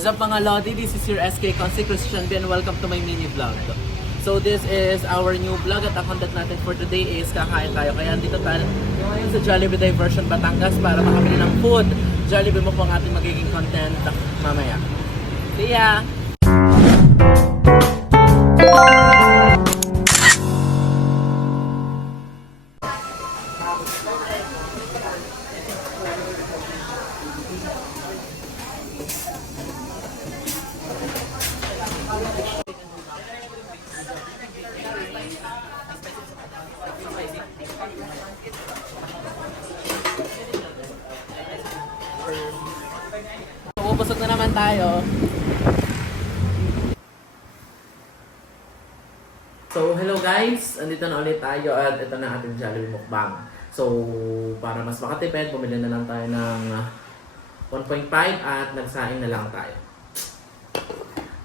What's up mga Lodi? This is your SK Consi Christian B and welcome to my mini vlog. So this is our new vlog at ang content natin for today is kakain tayo. Kaya andito tayo sa Jollibee Diversion Batangas para makabili ng food. Jollibee mo po ang ating magiging content mamaya. See ya! Busog na naman tayo. So, hello guys! Andito na ulit tayo at ito na ating Jollibee mukbang. So, para mas makatipid, bumili na lang tayo ng 1.5 at nagsaing na lang tayo.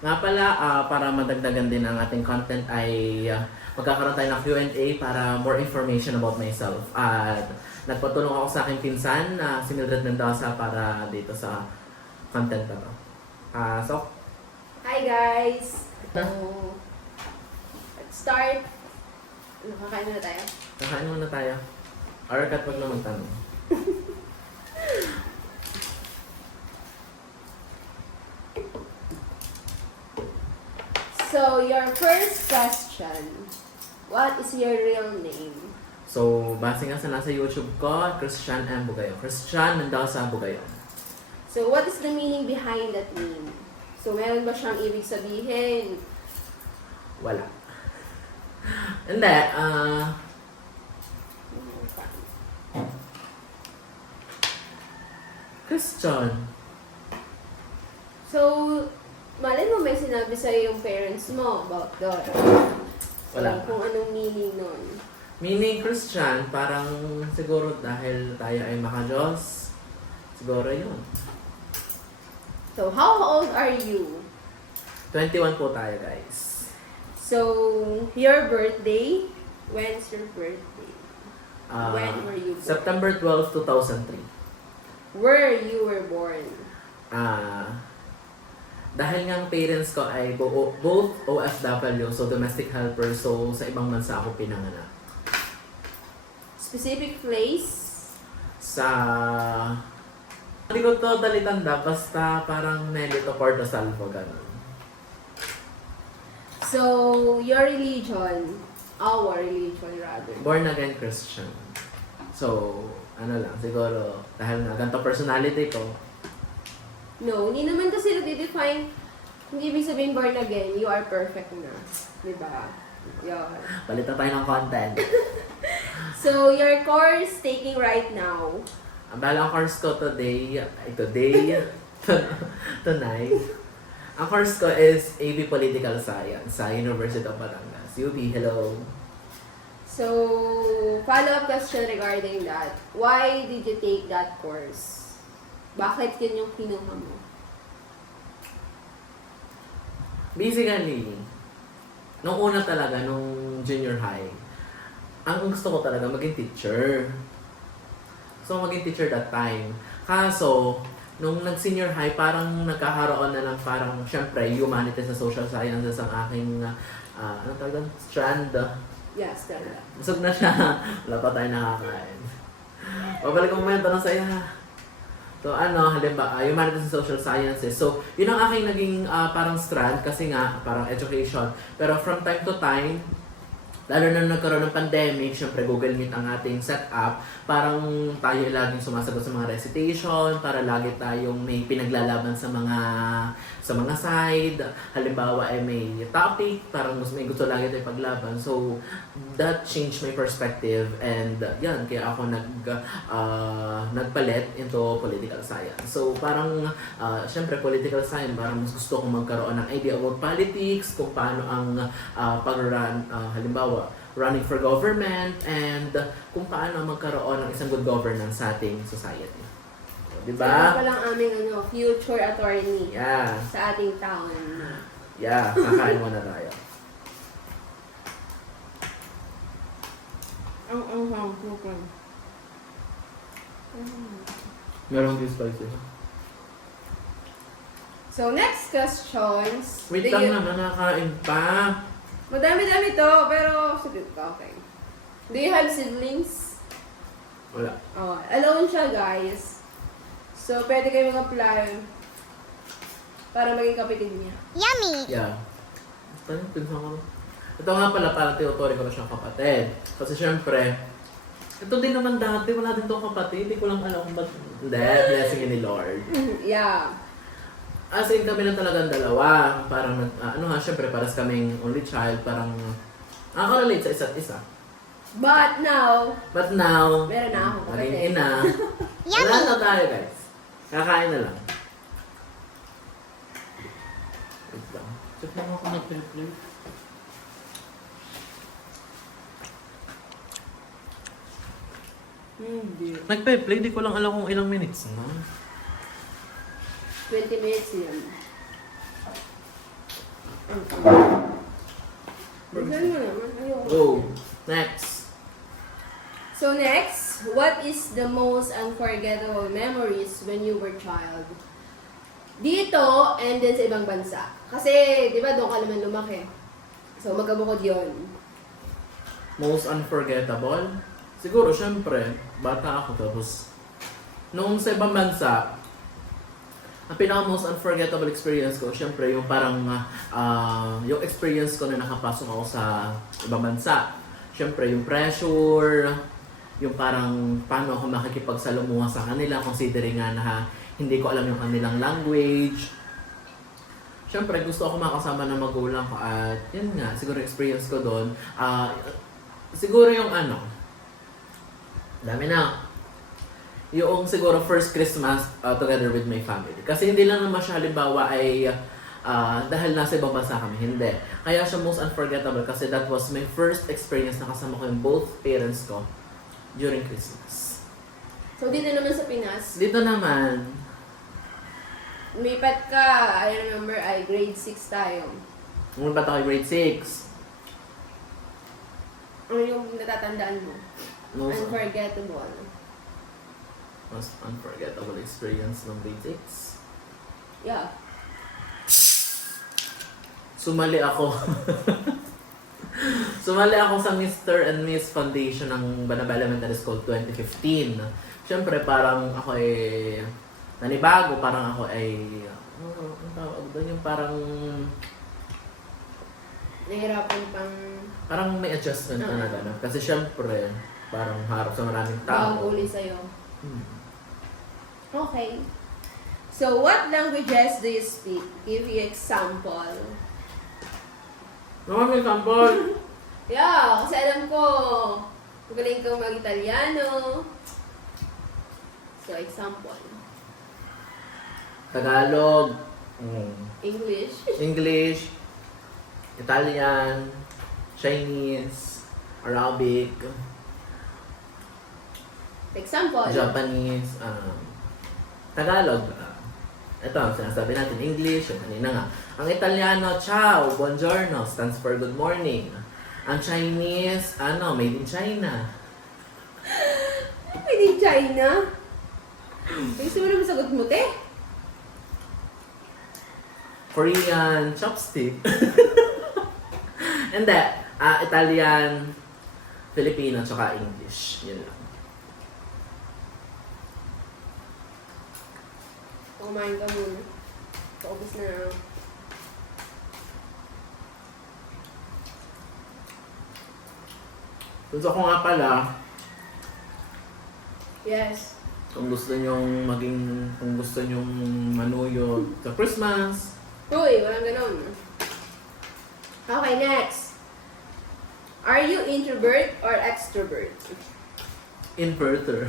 Nga pala, para madagdagan din ang ating content ay magkakaroon tayo ng Q&A para more information about myself. At nagpatulong ako sa aking pinsan na si Mildred Mendoza para dito sa content na to. So, hi guys! So, let's start. Kakain na tayo. kakain muna tayo. Arakat, wag na magtanong. So, your first question. What is your real name? So, base nga sa nasa YouTube ko, Christian M. Bugayon. Christian Mendoza Bugayon. So, what is the meaning behind that name? So, meron ba siyang ibig sabihin? Wala. Hindi, Christian. So, malay mo may sinabi sa'yo yung parents mo about that. So, Wala. kung anong meaning nun. Meaning Christian, parang siguro dahil tayo ay maka-Diyos. Siguro yun. So, how old are you? 21 po tayo, guys. So, your birthday? When's your birthday? When were you born? September 12, 2003. Where you were born? Dahil nga ang parents ko ay both OFW, so domestic helper, so sa ibang bansa ako pinanganak. Specific place? Sa... Hindi ko totally tanda, basta parang Melito, Porto Salvo, ganun. So, your religion, our religion rather. Born again Christian. So, ano lang, siguro, dahil nga ganito personality ko, No, hindi naman kasi nade-define, hindi ibig sabihin born again, you are perfect na. Diba? Yun. balita tayo ng content. So, your course taking right now, Ang balang course ko tonight, ang course ko is AB Political Science sa University of Batangas. UB, hello. so, follow-up question regarding that. Why did you take that course? Bakit yun yung kinuha mo? Basically, nung una talaga, nung junior high, ang gusto ko talaga maging teacher. So, maging teacher that time. Kaso, nung nag-senior high, parang nagkakaroon na ng parang, syempre, humanities sa social sciences ang aking, ano tawag doon? Strand. Yes, talaga. Busog na siya. Wala pa tayo nakakain. Pabalik ko momento ng saya. So, halimbawa, humanities and social sciences. So, yun ang aking naging parang strand kasi nga, parang education. Pero from time to time, lalo na nagkaroon ng pandemic, syempre Google Meet ang ating setup. Parang tayo laging sumasagot sa mga recitation, para lagi tayong may pinaglalaban sa mga side. Halimbawa ay may topic, parang may gusto lagi tayong paglaban. So, that changed my perspective and yan, kaya ako nagpalit into political science. So, parang syempre political science, parang mas gusto kong magkaroon ng idea about politics, kung paano ang pag-run, halimbawa, running for government, and kung paano magkaroon ng isang good governance sa ating society. So, diba? So, palang aming future attorney Yeah. sa ating town. Yeah, kakain muna tayo. Ang hanggang. Meron din spicy. So, next questions. Wait lang naman, nakakain pa. Madami-dami to, pero sagot ka, okay. Do you have siblings? Wala. Oh, alone siya, guys. So, pwede kayo mag-apply para maging kapatid niya. Yeah. Basta yun, pinsan ko. Ito nga pala, parang tinuturing ko na siyang kapatid. Kasi syempre, ito din naman dati, wala din itong kapatid. Hindi ko lang alam kung ba't. Hindi, blessing ni Lord. Yeah. As in, kami lang talagang dalawa. Parang, syempre, paras kaming only child. Parang, nakaka-relate sa isa't isa. But now, Meron na akong kapatid. naging ina. Wala na tayo, guys. Kakain na lang. Wait lang. Check lang ako nag-play. Hindi. Nag-play, di ko lang alam kung ilang minutes na. 20 minutes yan. Bigyan mo naman. Ayoko. Go. Next. So next, what is the most unforgettable memories when you were child? Dito and then sa ibang bansa. Kasi, di ba, doon ka naman lumaki. So, magkabukod yon. Most unforgettable? Siguro, syempre, bata ako tapos noong sa ibang bansa, ang pinaka-most unforgettable experience ko, syempre, yung parang yung experience ko na nakapasok ako sa ibang bansa. Syempre, yung pressure, yung parang paano ako makikipagsalumuha sa kanila, considering nga na hindi ko alam yung kanilang language. Syempre, gusto ako makasama ng magulang ko at yun nga, siguro experience ko doon. Siguro yung dami na. Yung siguro first Christmas together with my family. Kasi hindi lang naman siya halimbawa ay dahil nasa ibang bansa kami, hindi. Kaya siya most unforgettable kasi that was my first experience na kasama ko yung both parents ko during Christmas. So, dito naman sa Pinas, Dito naman, lumipat ka, I remember, grade 6 tayo. umulat ako grade 6. Ano yung natatandaan mo? Most Unforgettable. experience ng grade 6. Yeah. Sumali ako. Sumali ako sa Mr. and Miss Foundation ng Banaba Elementary School 2015. Siyempre, parang ako ay nanibago. Parang ako ay ang tawag doon, yung parang Nahirapan pang parang may adjustment na gano'n. Kasi siyempre, parang harap sa maraming tao. uli sa'yo. Hmm. Okay. So, what languages do you speak? Give me example. Naman may example. Yeah, kasi alam ko, magaling kang mag-Italiano. So, example. Tagalog. English. English. Italian. Chinese. Arabic. Example. Japanese. Tagalog. Ito, sinasabi natin English. Yung kanina nga. Ang Italiano, ciao, buongiorno, stands for good morning. Ang Chinese, made in China. Made in China? Gusto mo naman sagot mo, te? Korean, chopstick. And then, Italian, Filipino, tsaka English. Yun lang. Kumain ka muna. Paubos na. Gusto ko nga pala, Yes. kung gusto nyong manuyo sa Christmas, Uy, walang ganon. Okay, next. Are you introvert or extrovert? inverter.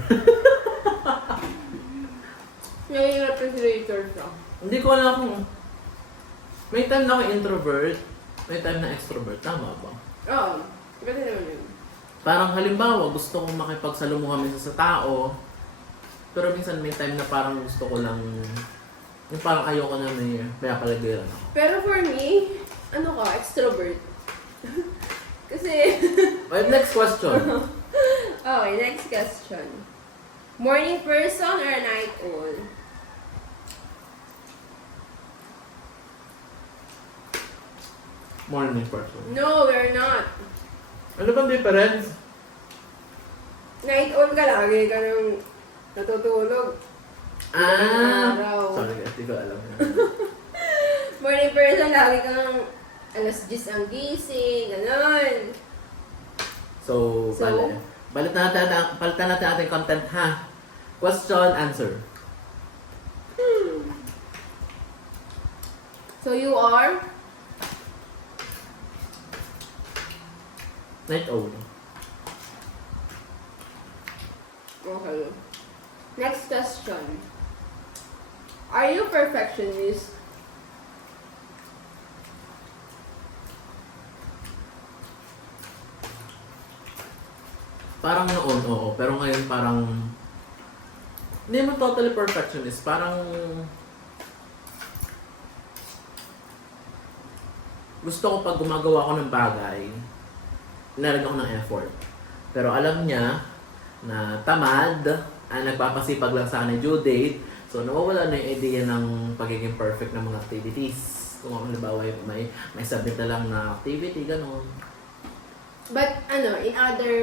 Yung refrigerator siya. Hindi ko alam kung may time na ako introvert, may time na extrovert. Tama ba? Oo. Pwede naman yun. Parang halimbawa, gusto kong makipagsalumuha minsan sa tao, pero minsan may time na parang gusto ko lang, yung parang ayoko na may palagayan ako. Pero for me, extrovert. Kasi, Alright, next question. okay, next question. Morning person or night owl? Morning person. No, we're not. Ano bang difference? Night owl ka lagi ka nang natutulog. Araw. Sorry guys, di ko alam. Morning person, lagi kang alas 10 ang gising, ganon. So, So? Palitan natin ating content ha. Question, answer. So you are? Night owl. Okay. Next question. Are you perfectionist? Parang noon, oo. Pero ngayon parang hindi mo totally perfectionist. Parang gusto ko pag gumagawa ko ng bagay, nilalagyan ko ng effort. Pero alam niya na tamad, nagpapasipag lang sa akin ng due date. So nawawala na yung idea ng pagiging perfect ng mga activities. Kung halimbawa yung may submit na lang na activity, gano'n. But in other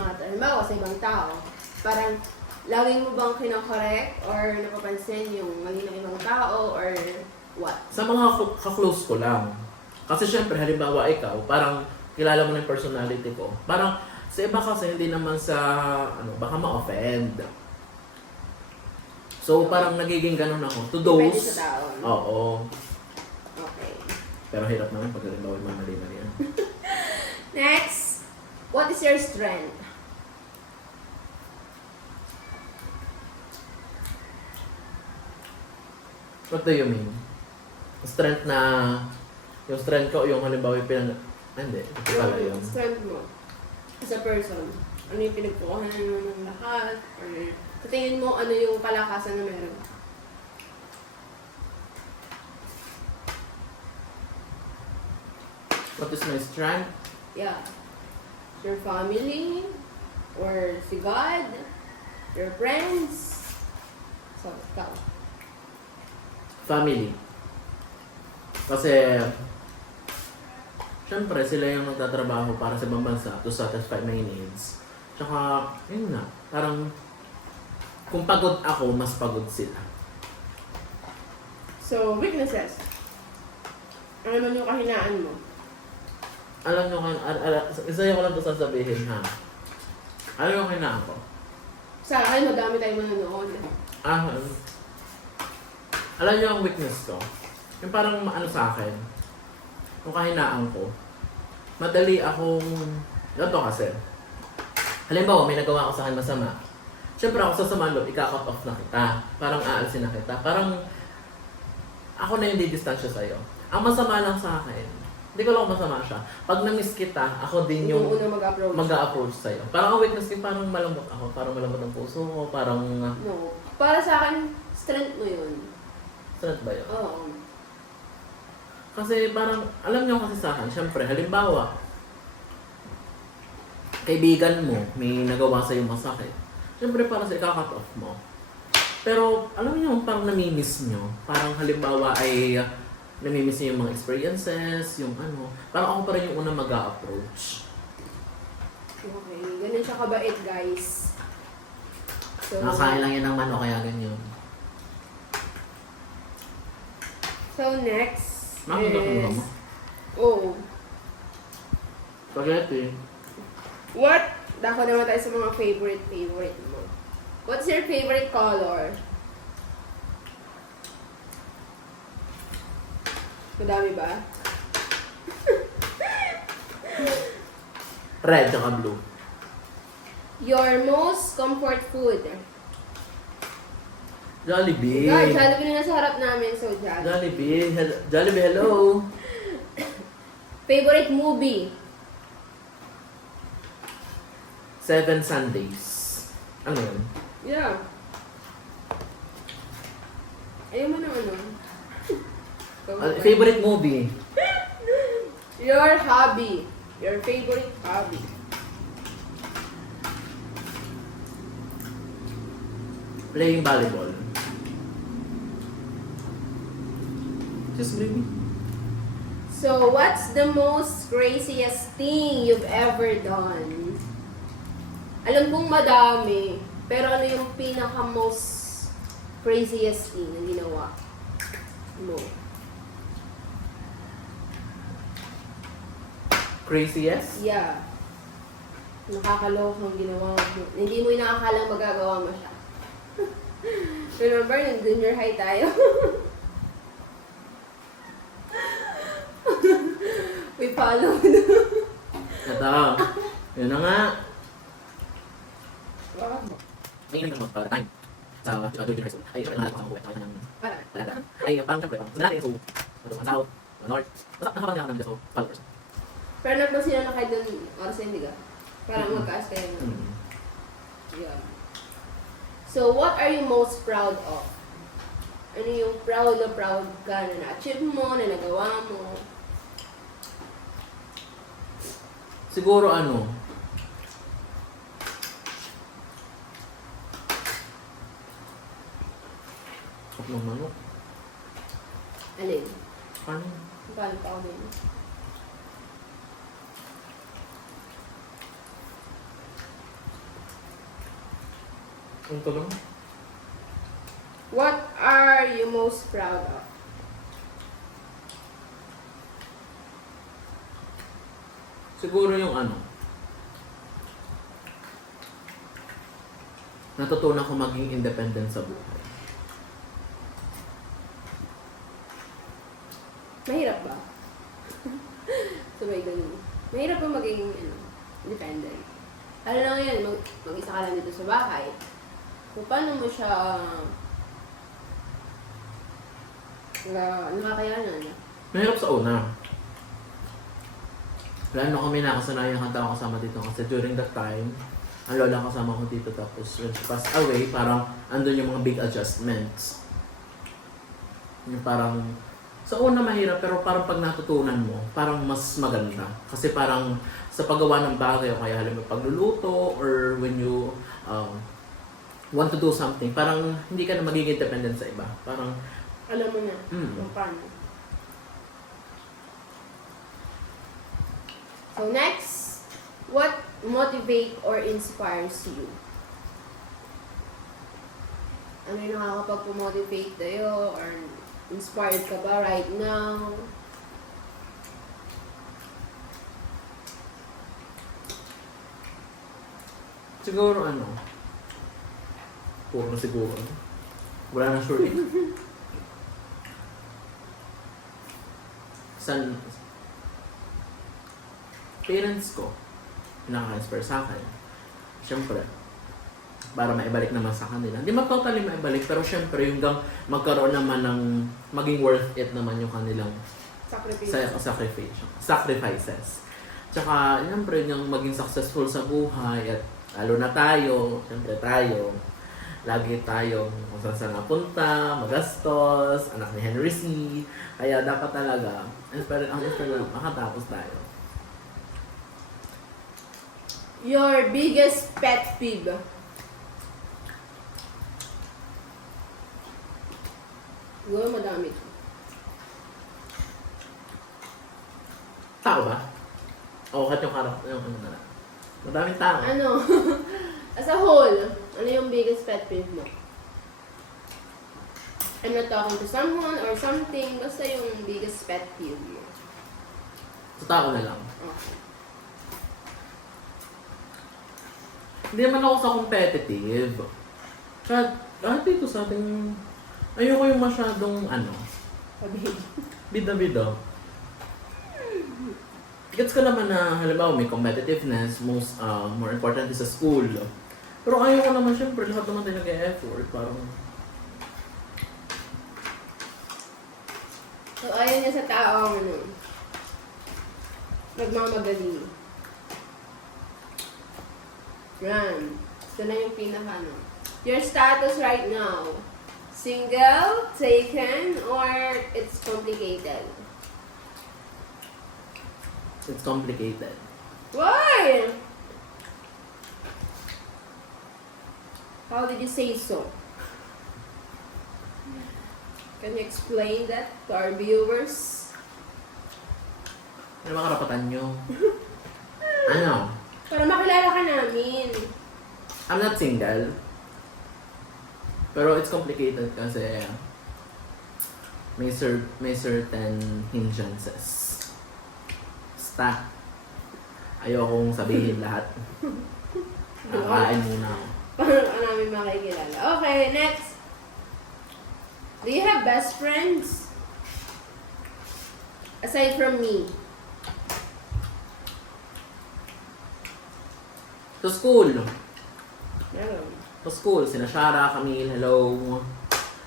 matter, halimbawa sa ibang tao, parang laging mo bang kinokorek or napapansin yung mali ng ibang tao or what? Sa mga ka-close ko lang. Kasi syempre, halimbawa ikaw, parang kilala mo na yung personality ko. Parang sa iba kasi hindi naman sa, baka ma-offend. So parang nagiging ganun ako. To Depende those, sa tao. oo. Okay. Pero hirap naman pag halimbawa yung mamali-mali yan. Next, what is your strength? What do you mean? Strength na, yung strength ko, yung halimbawa yung hindi, ito pala yun. Yung strength mo as a person. Ano yung pinagkukuhanan mo ng lakas? Or sa tingin mo, ano yung kalakasan na meron? What is my strength? Yeah. Your family? Or si God? Your friends? So, ikaw. Family. Kasi, syempre, sila yung nagtatrabaho para sa ibang bansa to satisfy my needs. Tsaka, yun na, parang, kung pagod ako, mas pagod sila. So, weaknesses. Ano naman yung kahinaan mo? Alam nyo, isa yung ko lang ito sasabihin, ha? Ano yung kinaan ko? Sa akin, madami tayong manonood. Alam nyo ang weakness ko? Yung parang sa akin, yung kahinaan ko, madali akong, ganito kasi, halimbawa may nagawa ko sa akin masama, syempre ako sa samaan loob, ika-cut off na kita, parang aalsin na kita, parang ako na yung didistansya sa'yo. Ang masama lang sa akin, hindi ko lang masama siya, pag na-miss kita, ako din yung una mag-approach. mag-a-approach sa'yo. Parang ang weakness ko, parang malambot ako, parang malambot ang puso ko, parang, No. Para sa akin, strength mo yun. strength ba yun? Oo. Kasi parang, alam niyo kasi sa akin, syempre, halimbawa, kaibigan mo, may nagawa sa'yo masakit. Syempre, parang sa ika-cut off mo. Pero, alam niyo, parang namimiss niyo. Parang halimbawa ay namimiss niyo yung mga experiences, yung parang ako pa rin yung unang mag-a-approach. Okay. Ganun siya kabait, guys. So, Nakakain lang yan ng manok, kaya ganyan. So, next Nakakita ko is... mo. Oh. Spaghetti. What? Dako naman tayo sa mga favorite mo. What's your favorite color? Madami ba? Red, tsaka blue. Your most comfort food? Jollibee. God, Jollibee na nasa harap namin, so Jollibee. Jollibee, hello. Favorite movie? 7 Sundays. Ano yun? Yeah. Ayaw mo na ano? Favorite movie? Your hobby. Your favorite hobby. Playing volleyball. Just baby. So, what's the most craziest thing you've ever done? Alam kong madami, pero ano yung pinaka-most craziest thing na ginawa mo? Craziest? Yeah. Nakakalokang ginawa mo. Hindi mo inakakalang magagawa mo siya. Remember, nung junior high tayo? We follow. Ito. Yun na nga. Wow. Ngayon naman para time. Sa junior high school. Ay, syempre nakalala ko sa mga kwento ng Para. talaga. Ay, parang syempre, parang sa natin, so, ang south, north. Basta nakapag niya ako ng so, followers. Pero nagpasila na kayo dun oras na hindi ka? Parang magkaas kayo na. Mm. Yeah. So, what are you most proud of? Ano yung proud na proud ka na na-achieve mo, na nagawa mo? Siguro ano, Kap ng manok. Alin? Ano? Paano pa ako din? Ito lang. What are you most proud of? Siguro yung ano, natutunan ko maging independent sa buhay. Mahirap ba? Sabay ganun. Mahirap ba maging independent? Ano lang yan, mag-isa ka lang dito sa bahay. So, paano mo siya nakakayanan? Mahirap sa una. Lalo kami nakasanayan ng tao kasama dito kasi during that time, ang lola kasama ko dito tapos when she passed away, parang andun yung mga big adjustments. Yung parang, sa una mahirap pero parang pag natutunan mo, parang mas maganda. Kasi parang sa paggawa ng bagay o kaya halimbawa pagluluto or when you want to do something, parang hindi ka na magiging dependent sa iba. Parang, Alam mo na Mm. kung paano. So next, what motivate or inspires you? Ano yung nakakapag-motivate tayo or inspired ka ba right now? siguro ano, puro siguro. Wala na sure eh. Parents ko, nakaka-inspire sa akin. Siyempre, para maibalik naman sa kanila. Hindi man totally maibalik, pero siyempre yung magkaroon naman ng maging worth it naman yung kanilang sacrifices. Tsaka, siyempre, yung maging successful sa buhay at lalo na tayo, siyempre tayo, lagi tayong kung saan napunta, magastos, anak ni Henry C. Kaya dapat talaga, inspire makatapos tayo. Your biggest pet peeve? Siguro madami ito. Tao ba? O kat yung harap, yung ano na lang. Madaming tao. Ano? As a whole, ano yung biggest pet peeve mo? I'm not talking to someone or something, basta yung biggest pet peeve mo. Sa tao na lang. Okay. Hindi naman ako sa competitive. Kahit dito sa ating, ayoko yung masyadong Sabihin. bida-bida. Gets ko naman na halimbawa may competitiveness, more important is sa school. Pero ayoko naman syempre lahat naman tayo nag-e-effort. Parang, So, ayaw niya sa tao, nagmamagaling. Yan. Ito na yung pinaka, Your status right now, single, taken, or it's complicated? it's complicated. Why? How did you say so? Can you explain that to our viewers? Ano ba karapatan nyo? Ano? Para makilala ka namin. I'm not single. Pero it's complicated kasi may certain hindrances. Basta, ayokong sabihin lahat. Kakain muna ako. Paano ka namin makikilala? Okay, next. Do you have best friends? Aside from me. Sa school. Meron. Sa school, sina Shara, Camille, hello.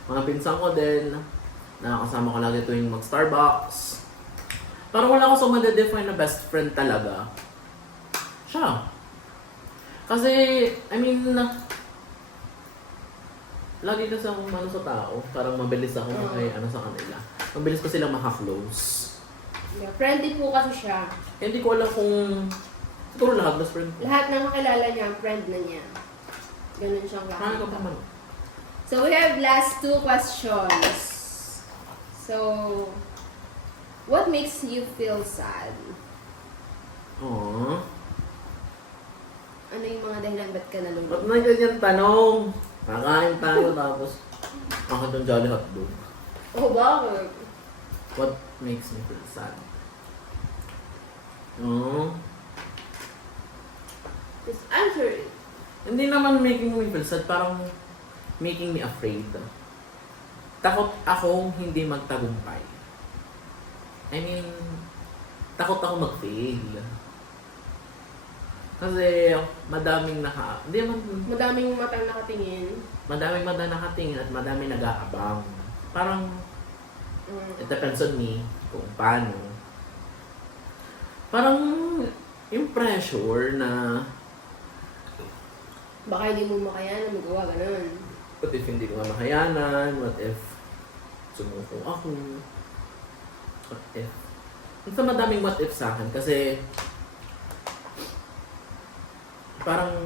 Mga pinsan ko din. Nakakasama ko lagi tuwing mag-Starbucks. Parang wala ko sa madedefine na best friend talaga. Siya. Kasi, I mean, lagi kasi akong ano sa tao. Parang mabilis ako ano sa kanila. Mabilis ko silang maka-close. Yeah, friendly po kasi siya. Kaya hindi ko alam kung siguro lahat best friend ko. Lahat na makilala niya, friend na niya. Ganun siyang Kaya ka pa kakita. man. So we have last 2 questions. So, what makes you feel sad? Aww. Ano yung mga dahilan ba't ka Ba't nalulungkot? na ganyan tanong? Kakain tayo tapos bakit yung Jolly Hotdog? Oh, bakit? What makes me feel sad? Oh, Just answer it. hindi naman making me feel sad, parang making me afraid. Takot akong hindi magtagumpay. I mean, takot ako mag-fail. Kasi madaming hindi man, Madaming matang nakatingin. madaming mata nakatingin at madaming nag-aabang. Parang, it depends on me kung paano. Parang, yung pressure na, Baka hindi mo makayanan, magawa, ganun. what if hindi ko makayanan? What if sumuko ako? What if? Basta madaming what if sa akin kasi parang,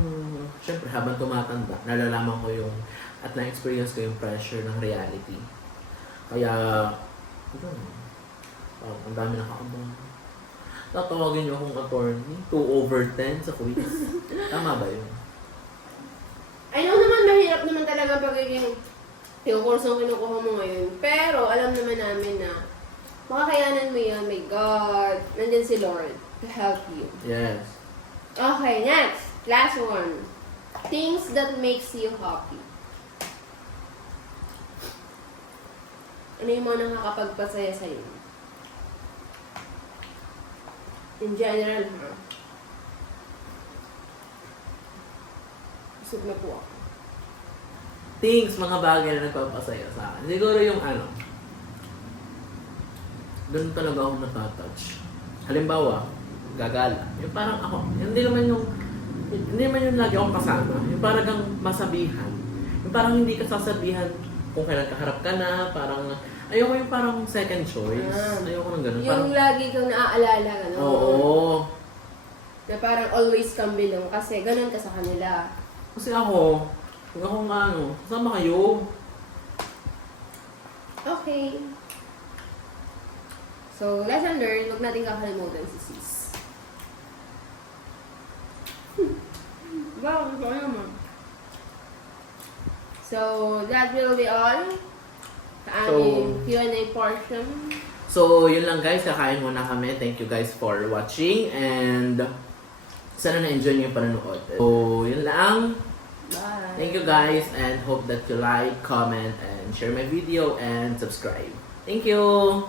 syempre habang tumatanda, nalalaman ko yung at na-experience ko yung pressure ng reality. Kaya, yun, parang ang dami nakaabang. Tatawagin niyo akong attorney, 2/10 sa quiz. Tama ba yun? I know naman, mahirap naman talaga pagiging yung kursong kinukuha mo ngayon. Pero alam naman namin na makakayanan mo yan, may God. Nandyan si Lord to help you. Yes. Okay, next. Last one. Things that makes you happy. Ano yung mga nakakapagpasaya sa'yo? In general, ha? Busog na po ako. Things, mga bagay na nagpapasaya sa akin. Siguro yung doon talaga ako natatouch. Halimbawa, gagala. Yung parang ako, hindi naman yung lagi akong kasama. Yung parang kang masabihan. Yung parang hindi ka sasabihan kung kailan kaharap ka na. Parang, ayoko yung parang second choice. Ayoko ng ganun. Yung lagi kang naaalala, gano'n. Oo. Na parang always come below kasi ganun ka sa kanila. Kasi ako, kung ako kasama kayo. Okay. So, lesson learned, huwag natin kakalimutan si Sis. Wow, ito naman. So, that will be all sa aming Q&A portion. So, yun lang guys. Kakain muna kami. Thank you guys for watching. And sana na-enjoy niyo yung panonood. So, yun lang. Bye. Thank you guys. And hope that you like, comment, and share my video and subscribe. Thank you!